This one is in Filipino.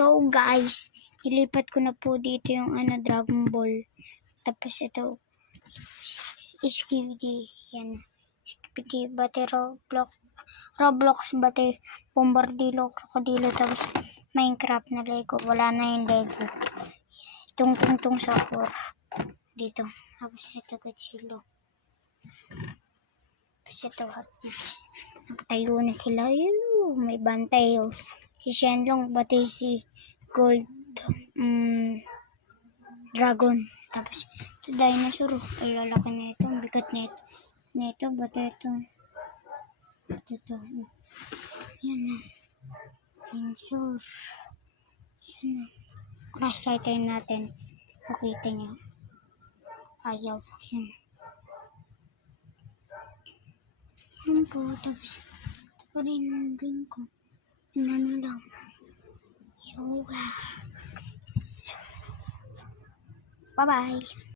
So guys, ilipat ko na po dito yung Dragon Ball. Tapos ito, Skibidi. Yan. Skibidi, bate Roblox, bate Bombardilo, Krokodilo. Tapos Minecraft na Lego. Wala na yung Lego. Tung Sakura. Dito. Tapos ito Godzilla. Tapos ito Hot Wheels. Nakatayo na sila. Yun, may bantay. Si Shenlong, bate si Gold Dragon. Tapos ito dinosaur. Ay, lalaki na ito. Ang bigat na ito. Bata ito. Ito. Yan na. Dinosaur. Yan na. Flashlightin natin. Makita nyo. Ayaw. Yan. Yan po. Tapos ito pa rin ko. Yan lang. Yoga. Bye-bye.